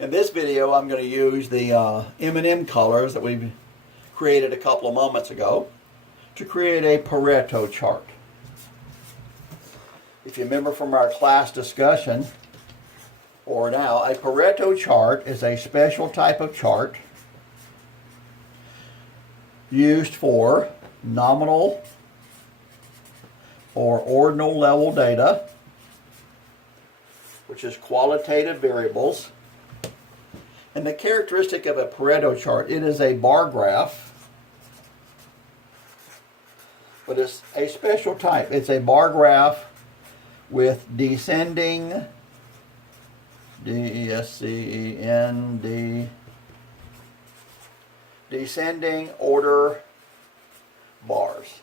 In this video, I'm going to use the M&M colors that we created a couple of moments ago to create a Pareto chart. If you remember from our class discussion, or now, a Pareto chart is a special type of chart used for nominal or ordinal level data, which is qualitative variables. And the characteristic of a Pareto chart, it is a bar graph, but it's a special type. It's a bar graph with descending, D-E-S-C-E-N-D, descending order bars.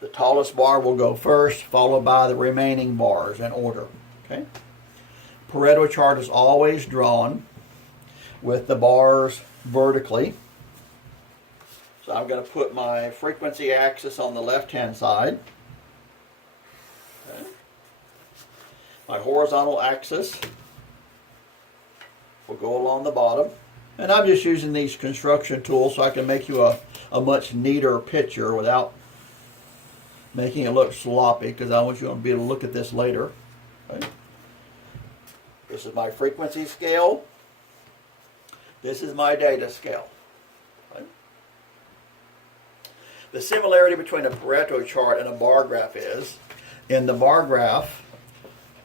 The tallest bar will go first, followed by the remaining bars in order. Okay? Pareto chart is always drawn with the bars vertically. So I'm going to put my frequency axis on the left-hand side. Okay. My horizontal axis will go along the bottom. And I'm just using these construction tools so I can make you a much neater picture without making it look sloppy, because I want you to be able to look at this later. Okay. This is my frequency scale. This is my data scale. Okay. The similarity between a Pareto chart and a bar graph is, in the bar graph,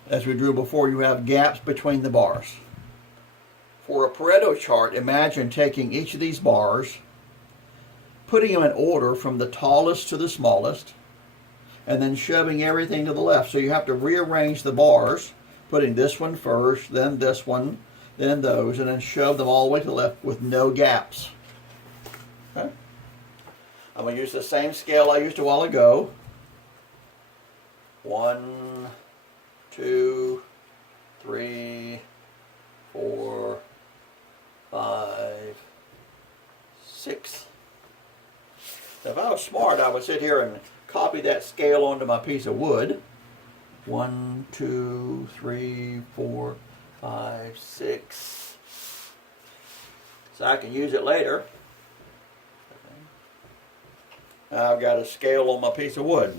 as we drew before, you have gaps between the bars. For a Pareto chart, imagine taking each of these bars, putting them in order from the tallest to the smallest, and then shoving everything to the left. So you have to rearrange the bars, putting this one first, then this one, then those, and then shove them all the way to the left with no gaps. Okay? I'm going to use the same scale I used a while ago. 1, 2, 3, 4, 5, 6. Now, if I was smart, I would sit here and copy that scale onto my piece of wood. 1, 2, 3, 4, 5, 6. So I can use it later. Now I've got a scale on my piece of wood.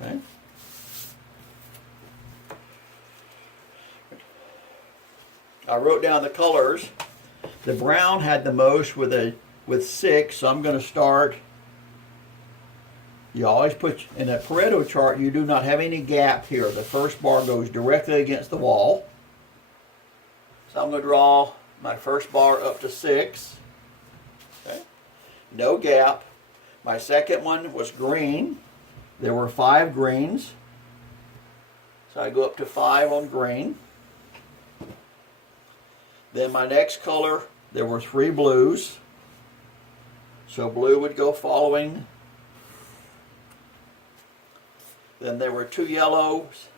Okay. I wrote down the colors. The brown had the most with 6, so I'm going to start. You always put, in a Pareto chart, you do not have any gap here. The first bar goes directly against the wall. So I'm going to draw my first bar up to 6. Okay. No gap. My second one was green. There were 5 greens. So I go up to 5 on green. Then my next color, there were 3 blues. So blue would go following. Then there were 2 yellows,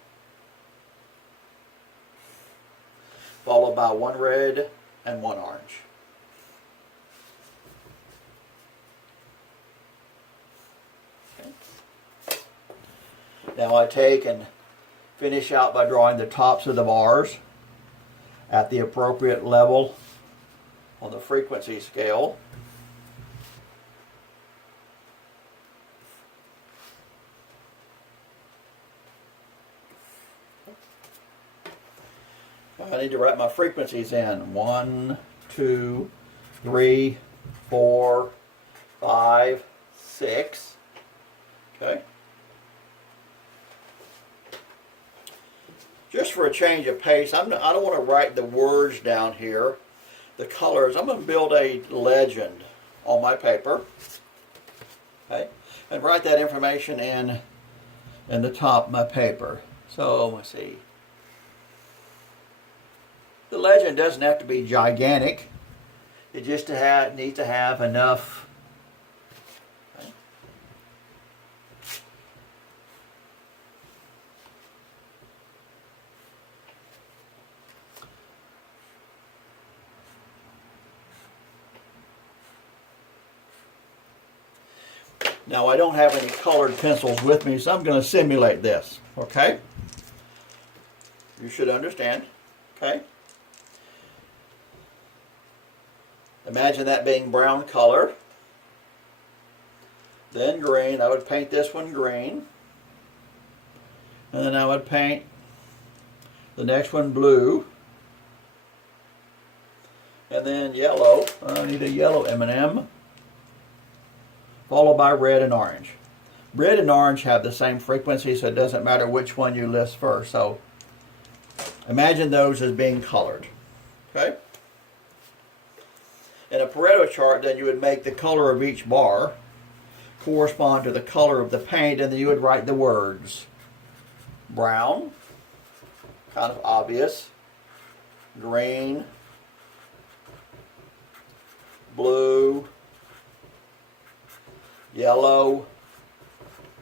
followed by 1 red and 1 orange. Okay. Now I take and finish out by drawing the tops of the bars at the appropriate level on the frequency scale. I need to write my frequencies in. 1, 2, 3, 4, 5, 6. Okay. Just for a change of pace, I don't want to write the words down here, the colors. I'm going to build a legend on my paper. Okay. And write that information in the top of my paper. So let's see. The legend doesn't have to be gigantic. It just needs to have enough. Okay. Now I don't have any colored pencils with me, so I'm going to simulate this. Okay? You should understand. Okay? Imagine that being brown color. Then green. I would paint this one green. And then I would paint the next one blue. And then yellow. I need a yellow M&M. Followed by red and orange. Red and orange have the same frequency, so it doesn't matter which one you list first. So imagine those as being colored. Okay? In a Pareto chart, then you would make the color of each bar correspond to the color of the paint, and then you would write the words. Brown, kind of obvious. Green, blue, yellow,